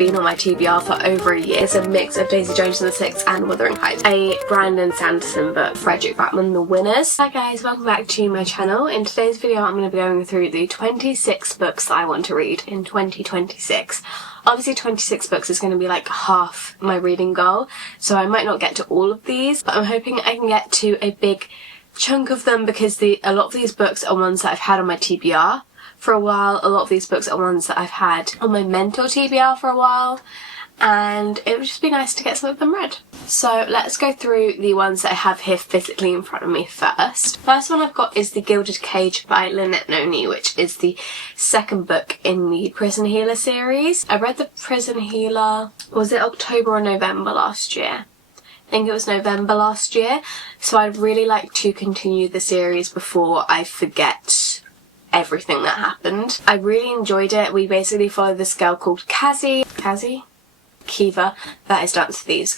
been on my TBR for over a year. It's a mix of Daisy Jones and the Six and Wuthering Heights, a Brandon Sanderson book, Frederick Backman, The Winners. Hi guys, welcome back to my channel. In today's video I'm going to be going through the 26 books that I want to read in 2026. Obviously 26 books is going to be like half my reading goal, so I might not get to all of these, but I'm hoping I can get to a big chunk of them because a lot of these books are ones that I've had on my TBR for a while. A lot of these books are ones that I've had on my mental TBR for a while, and it would just be nice to get some of them read. So let's go through the ones that I have here physically in front of me first. First one I've got is The Gilded Cage by Lynette Noni, which is the second book in the Prison Healer series. I read the Prison Healer, was it October or November last year? I think it was November last year, so I'd really like to continue the series before I forget everything that happened. I really enjoyed it. We basically follow this girl called Kiva, that is Dance Thieves,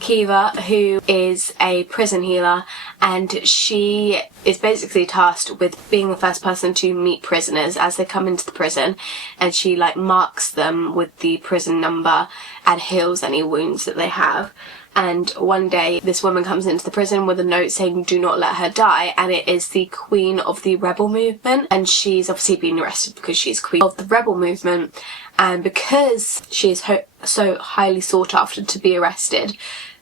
Kiva, who is a prison healer, and she is basically tasked with being the first person to meet prisoners as they come into the prison, and she like marks them with the prison number and heals any wounds that they have. And one day this woman comes into the prison with a note saying do not let her die, and it is the queen of the rebel movement, and she's obviously been arrested because she's queen of the rebel movement, and because she is so highly sought after to be arrested,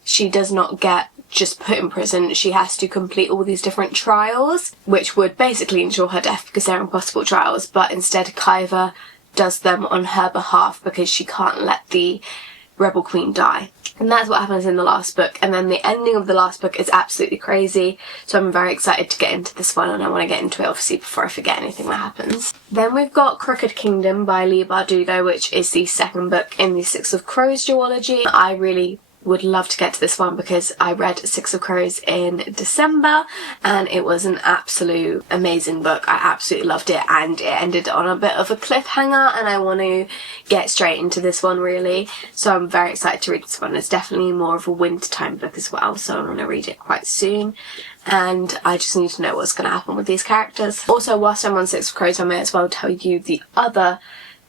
she does not get just put in prison. She has to complete all these different trials which would basically ensure her death because they're impossible trials, but instead Kiva does them on her behalf because she can't let the rebel queen die. And that's what happens in the last book, and then the ending of the last book is absolutely crazy, so I'm very excited to get into this one, and I want to get into it obviously before I forget anything that happens. Then we've got Crooked Kingdom by Leigh Bardugo, which is the second book in the Six of Crows duology. I really would love to get to this one because I read Six of Crows in December and it was an absolute amazing book. I absolutely loved it, and it ended on a bit of a cliffhanger, and I want to get straight into this one really, so I'm very excited to read this one. It's definitely more of a wintertime book as well, so I'm going to read it quite soon, and I just need to know what's going to happen with these characters. Also, whilst I'm on Six of Crows, I may as well tell you the other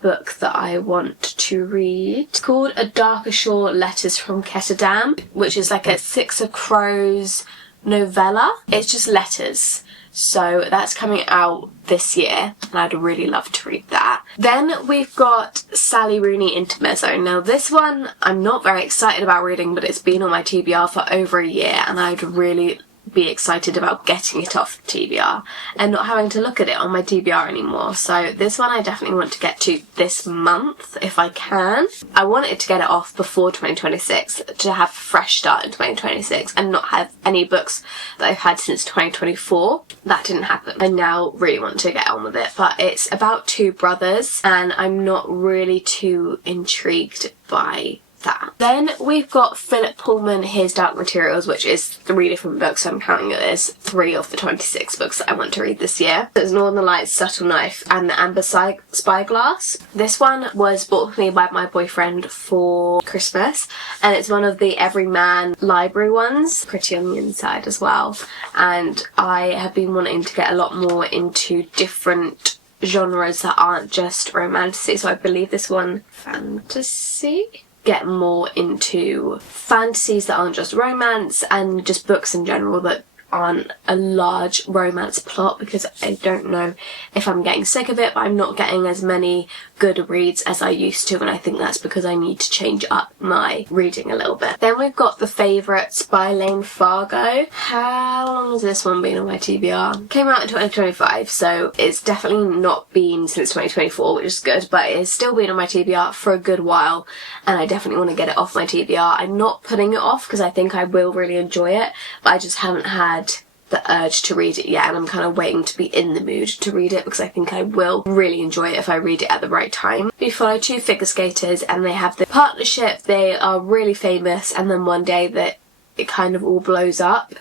book that I want to read. It's called A Darker Shore Letters from Ketterdam, which is like a Six of Crows novella. It's just letters, so that's coming out this year and I'd really love to read that. Then we've got Sally Rooney Intermezzo. Now this one I'm not very excited about reading, but it's been on my TBR for over a year and I'd really be excited about getting it off the TBR and not having to look at it on my TBR anymore. So this one I definitely want to get to this month if I can. I wanted to get it off before 2026 to have a fresh start in 2026 and not have any books that I've had since 2024. That didn't happen. I now really want to get on with it, but it's about two brothers and I'm not really too intrigued by that. Then we've got Philip Pullman, His Dark Materials, which is 3 different books. I'm counting it as 3 of the 26 books that I want to read this year. There's Northern Lights, Subtle Knife, and The Amber Spyglass. This one was bought for me by my boyfriend for Christmas, and it's one of the Everyman library ones. Pretty on the inside as well, and I have been wanting to get a lot more into different genres that aren't just romantasy, so I believe this one fantasy. Get more into fantasies that aren't just romance and just books in general that aren't a large romance plot, because I don't know if I'm getting sick of it, but I'm not getting as many good reads as I used to, and I think that's because I need to change up my reading a little bit. Then we've got The Favourites by Lane Fargo. How long has this one been on my TBR? Came out in 2025, so it's definitely not been since 2024, which is good, but it has still been on my TBR for a good while, and I definitely want to get it off my TBR. I'm not putting it off because I think I will really enjoy it, but I just haven't had the urge to read it yet, and I'm kind of waiting to be in the mood to read it because I think I will really enjoy it if I read it at the right time. We follow two figure skaters and they have the partnership, they are really famous, and then one day that it kind of all blows up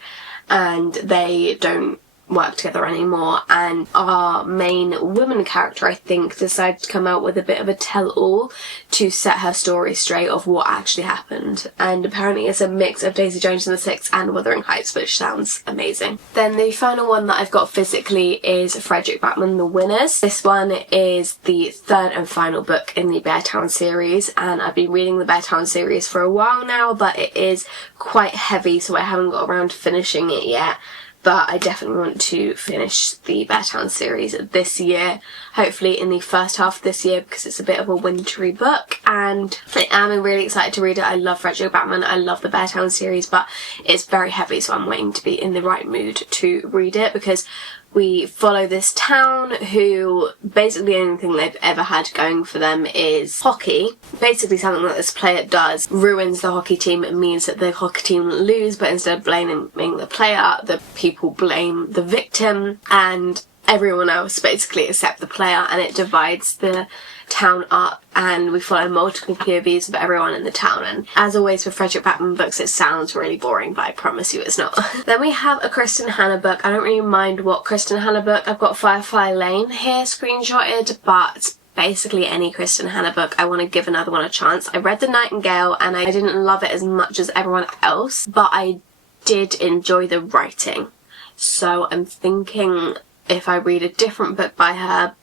and they don't work together anymore, and our main woman character, I think, decided to come out with a bit of a tell-all to set her story straight of what actually happened. And apparently it's a mix of Daisy Jones and the Six and Wuthering Heights, which sounds amazing. Then the final one that I've got physically is Frederick Backman, The Winners. This one is the third and final book in the Beartown series, and I've been reading the Beartown series for a while now, but it is quite heavy, so I haven't got around to finishing it yet. But I definitely want to finish the Beartown series this year, hopefully in the first half of this year, because it's a bit of a wintry book, and I am really excited to read it. I love Frederick Backman, I love the Beartown series, but it's very heavy, so I'm waiting to be in the right mood to read it, because we follow this town who basically the only thing they've ever had going for them is hockey. Basically something that this player does ruins the hockey team. It means that the hockey team lose, but instead of blaming the player, the people blame the victim and everyone else basically except the player, and it divides the town up, and we follow multiple POVs of everyone in the town. And as always with Frederick Backman books, it sounds really boring, but I promise you it's not. Then we have a Kristen Hanna book. I don't really mind what Kristen Hanna book. I've got Firefly Lane here screenshotted, but basically any Kristen Hanna book I want to give another one a chance. I read The Nightingale and I didn't love it as much as everyone else, but I did enjoy the writing. So I'm thinking if I read a different book by her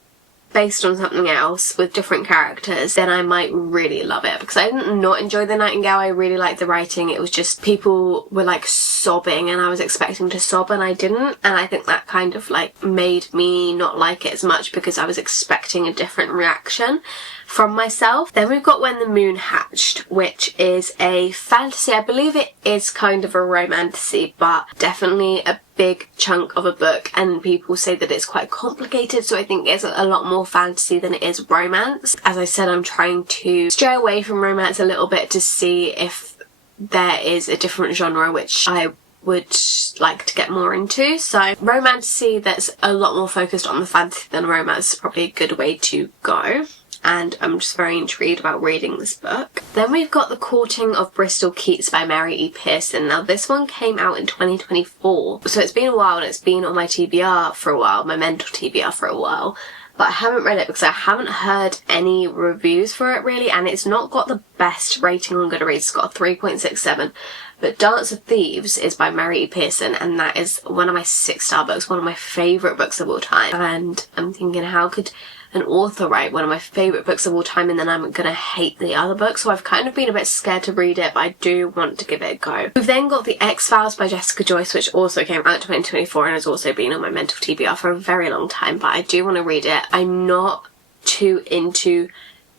based on something else with different characters, then I might really love it, because I didn't not enjoy The Nightingale. I really liked the writing. It was just people were like sobbing and I was expecting to sob and I didn't, and I think that kind of like made me not like it as much because I was expecting a different reaction from myself. Then we've got When the Moon Hatched, which is a fantasy. I believe it is kind of a romantasy, but definitely a big chunk of a book, and people say that it's quite complicated, so I think it's a lot more fantasy than it is romance. As I said, I'm trying to stray away from romance a little bit to see if there is a different genre which I would like to get more into. So romantasy that's a lot more focused on the fantasy than romance is probably a good way to go, and I'm just very intrigued about reading this book. Then we've got The Courting of Bristol Keats by Mary E. Pearson. Now this one came out in 2024, so it's been a while and it's been on my TBR for a while, my mental TBR for a while, but I haven't read it because I haven't heard any reviews for it really, and it's not got the best rating on Goodreads. It's got a 3.67. But Dance of Thieves is by Mary E. Pearson, and that is one of my 6-star books, one of my favourite books of all time. And I'm thinking, how could an author write one of my favourite books of all time and then I'm gonna hate the other book? So I've kind of been a bit scared to read it, but I do want to give it a go. We've then got The X-Files by Jessica Joyce, which also came out in 2024 and has also been on my mental TBR for a very long time, but I do want to read it. I'm not too into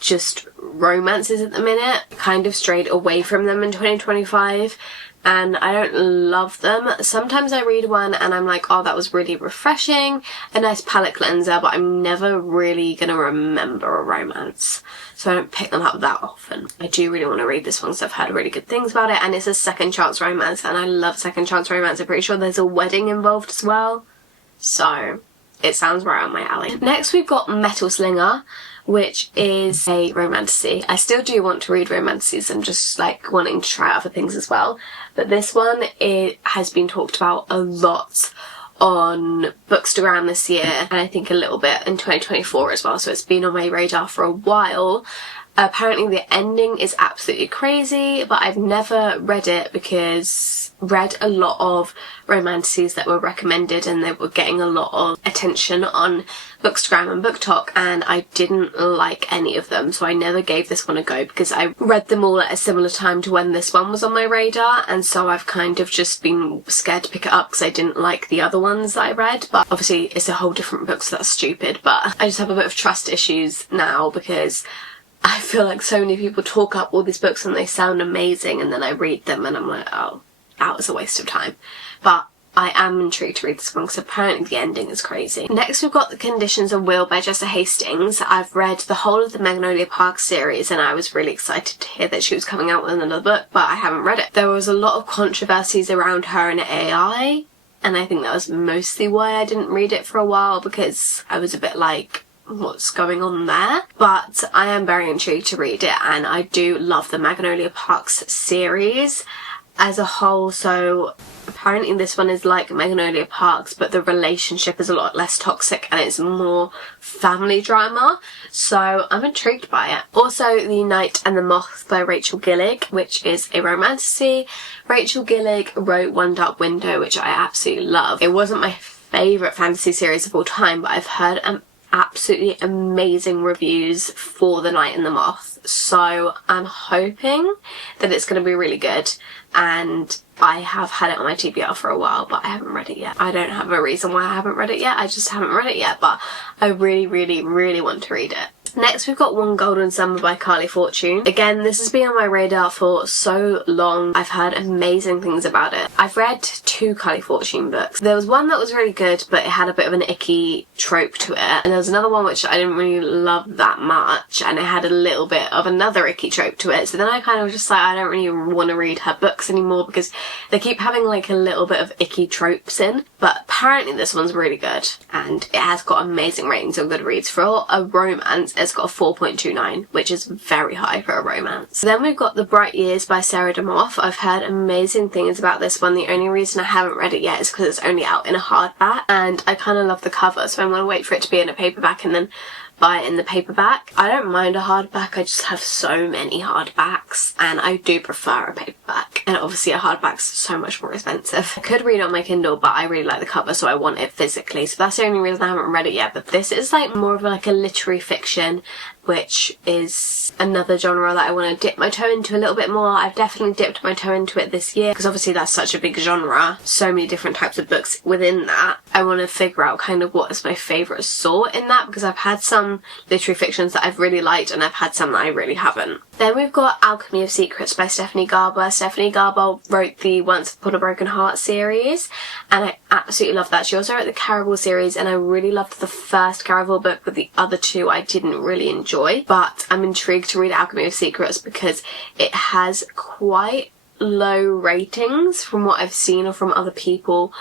just romances at the minute. Kind of strayed away from them in 2025 and I don't love them. Sometimes I read one and I'm like, oh, that was really refreshing, a nice palate cleanser, but I'm never really gonna remember a romance, so I don't pick them up that often. I do really want to read this one because I've heard really good things about it, and it's a second chance romance and I love second chance romance. I'm pretty sure there's a wedding involved as well, so it sounds right on my alley. Next we've got Metal Slinger, which is a romantasy. I still do want to read romantasies, I'm just like wanting to try other things as well. But this one, it has been talked about a lot on Bookstagram this year, and I think a little bit in 2024 as well, so it's been on my radar for a while. Apparently the ending is absolutely crazy, but I've never read it because read a lot of romantasies that were recommended and they were getting a lot of attention on Bookstagram and booktok, and I didn't like any of them, so I never gave this one a go because I read them all at a similar time to when this one was on my radar, and so I've kind of just been scared to pick it up because I didn't like the other ones that I read. But obviously it's a whole different book, so that's stupid, but I just have a bit of trust issues now because I feel like so many people talk up all these books and they sound amazing, and then I read them and I'm like, oh, that was a waste of time. But I am intrigued to read this one because apparently the ending is crazy. Next we've got The Conditions of Will by Jessa Hastings. I've read the whole of the Magnolia Park series and I was really excited to hear that she was coming out with another book, but I haven't read it. There was a lot of controversies around her and AI, and I think that was mostly why I didn't read it for a while, because I was a bit like, what's going on there? But I am very intrigued to read it, and I do love the Magnolia Parks series as a whole. So Apparently this one is like Magnolia Parks, but the relationship is a lot less toxic and it's more family drama, so I'm intrigued by it. Also, The Night and the Moth by Rachel Gillig, which is a romantasy. Rachel Gillig wrote One Dark Window, which I absolutely love. It wasn't my favourite fantasy series of all time, but I've heard absolutely amazing reviews for The Night and the Moth, so I'm hoping that it's going to be really good. And I have had it on my TBR for a while, but I haven't read it yet. I don't have a reason why I haven't read it yet, I just haven't read it yet, but I really, really, really want to read it. Next we've got One Golden Summer by Carly Fortune. Again, this has been on my radar for so long. I've heard amazing things about it. I've read 2 Carly Fortune books. There was one that was really good, but it had a bit of an icky trope to it. And there was another one which I didn't really love that much, and it had a little bit of another icky trope to it. So then I kind of was just like, I don't really want to read her books anymore because they keep having like a little bit of icky tropes in. But apparently this one's really good, and it has got amazing ratings on Goodreads. For a romance, it's got a 4.29, which is very high for a romance. Then we've got The Bright Years by Sarah DeMoff. I've heard amazing things about this one. The only reason I haven't read it yet is because it's only out in a hardback, and I kind of love the cover, so I'm going to wait for it to be in a paperback and then buy it in the paperback. I don't mind a hardback, I just have so many hardbacks and I do prefer a paperback, and obviously a hardback's so much more expensive. I could read it on my Kindle, but I really like the cover, so I want it physically, so that's the only reason I haven't read it yet. But this is like more of like a literary fiction, which is another genre that I want to dip my toe into a little bit more. I've definitely dipped my toe into it this year because obviously that's such a big genre, so many different types of books within that. I want to figure out kind of what is my favourite sort in that, because I've had some literary fictions that I've really liked and I've had some that I really haven't. Then we've got Alchemy of Secrets by Stephanie Garber. Stephanie Garber wrote the Once Upon a Broken Heart series, and I absolutely love that. She also wrote the Caraval series, and I really loved the first Caraval book, but the other 2 I didn't really enjoy. But I'm intrigued to read Alchemy of Secrets because it has quite low ratings from what I've seen or from other people.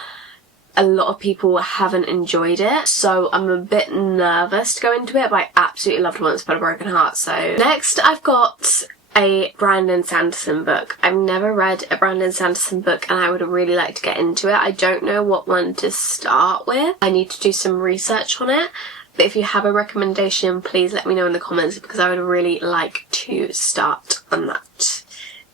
A lot of people haven't enjoyed it, so I'm a bit nervous to go into it, but I absolutely loved Once Upon a Broken Heart. So next I've got a Brandon Sanderson book. I've never read a Brandon Sanderson book and I would really like to get into it. I don't know what one to start with. I need to do some research on it. But if you have a recommendation, please let me know in the comments, because I would really like to start on that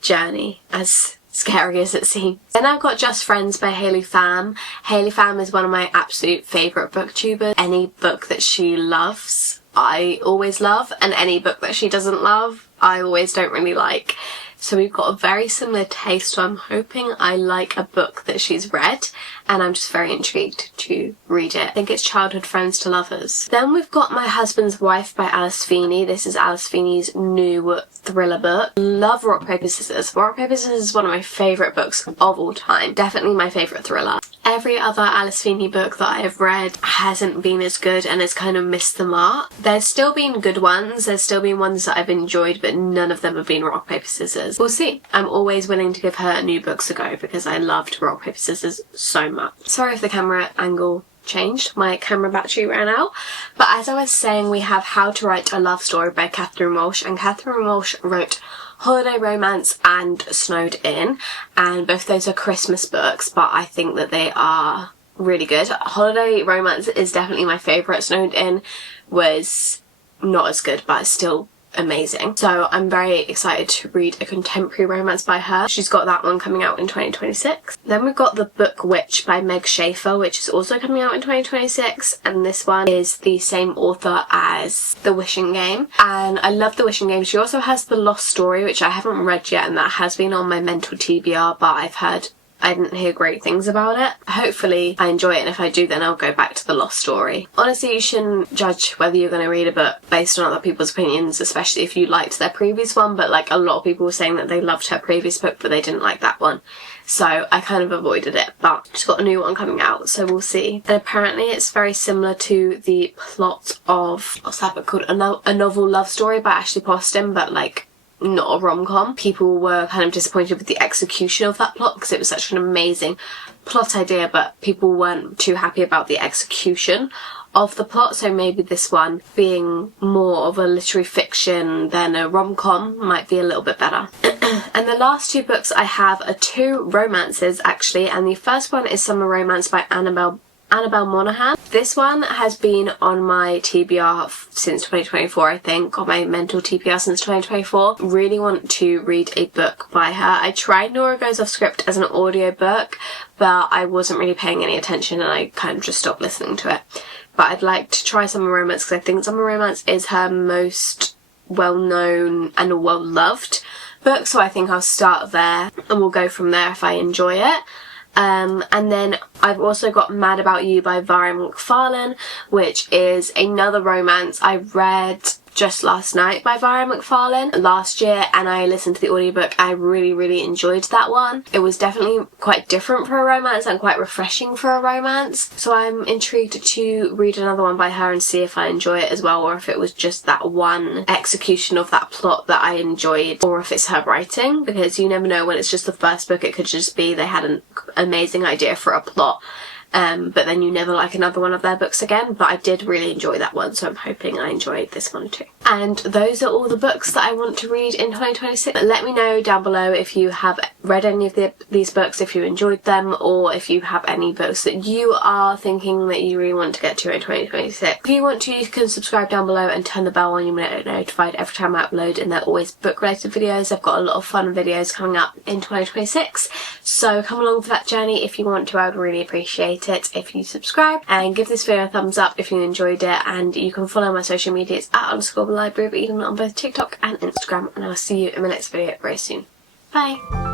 journey, as scary as it seems. Then I've got Just Friends by Hayley Pham. Hayley Pham is one of my absolute favourite booktubers. Any book that she loves, I always love, and any book that she doesn't love, I always don't really like. So we've got a very similar taste, so I'm hoping I like a book that she's read, and I'm just very intrigued to read it. I think it's Childhood Friends to Lovers. Then we've got My Husband's Wife by Alice Feeney. This is Alice Feeney's new thriller book. Love Rock, Paper, Scissors. Rock, Paper, Scissors is one of my favourite books of all time. Definitely my favourite thriller. Every other Alice Feeney book that I have read hasn't been as good and has kind of missed the mark. There's still been good ones, there's still been ones that I've enjoyed, but none of them have been Rock, Paper, Scissors. We'll see. I'm always willing to give her new books a go because I loved Rock, Paper, Scissors so much. Sorry if the camera angle changed, my camera battery ran out. But as I was saying, we have How to Write a Love Story by Catherine Walsh, and Catherine Walsh wrote Holiday Romance and Snowed In, and both those are Christmas books, but I think that they are really good. Holiday Romance is definitely my favourite. Snowed In was not as good, but it's still amazing. So I'm very excited to read a contemporary romance by her. She's got that one coming out in 2026. Then we've got The Book Witch by Meg Schaefer, which is also coming out in 2026, and this one is the same author as The Wishing Game, and I love The Wishing Game. She also has The Lost Story, which I haven't read yet, and that has been on my mental TBR, but I didn't hear great things about it. Hopefully I enjoy it, and if I do, then I'll go back to The Lost Story. Honestly, you shouldn't judge whether you're going to read a book based on other people's opinions, especially if you liked their previous one, but like a lot of people were saying that they loved her previous book but they didn't like that one. So I kind of avoided it, but she's got a new one coming out, so we'll see. And apparently it's very similar to the plot of, what's that book called? A Novel Love Story by Ashley Poston, but like not a rom-com. People were kind of disappointed with the execution of that plot because it was such an amazing plot idea, but people weren't too happy about the execution of the plot, so maybe this one, being more of a literary fiction than a rom-com, might be a little bit better. And the last two books I have are two romances actually, and the first one is Summer Romance by Annabelle Monaghan. This one has been on my TBR since 2024, I think, on my mental TBR since 2024. Really want to read a book by her. I tried Nora Goes Off Script as an audiobook, but I wasn't really paying any attention and I kind of just stopped listening to it. But I'd like to try Summer Romance because I think Summer Romance is her most well-known and well-loved book, so I think I'll start there and we'll go from there if I enjoy it. And then I've also got Mad About You by Varya McFarlane, which is another romance I read just last night by Varya McFarlane last year, and I listened to the audiobook. I really enjoyed that one. It was definitely quite different for a romance and quite refreshing for a romance, so I'm intrigued to read another one by her and see if I enjoy it as well, or if it was just that one execution of that plot that I enjoyed, or if it's her writing, because you never know when it's just the first book. It could just be they had an amazing idea for a plot, but then you never like another one of their books again. But I did really enjoy that one, so I'm hoping I enjoyed this one too. And those are all the books that I want to read in 2026. Let me know down below if you have read any of these books, if you enjoyed them, or if you have any books that you are thinking that you really want to get to in 2026. If you want to, you can subscribe down below and turn the bell on. You will get notified every time I upload, and they're always book related videos. I've got a lot of fun videos coming up in 2026, so come along for that journey if you want to. I would really appreciate it if you subscribe, and give this video a thumbs up if you enjoyed it. And you can follow my social medias at _libraryofeden on both TikTok and Instagram, and I'll see you in my next video very soon. Bye!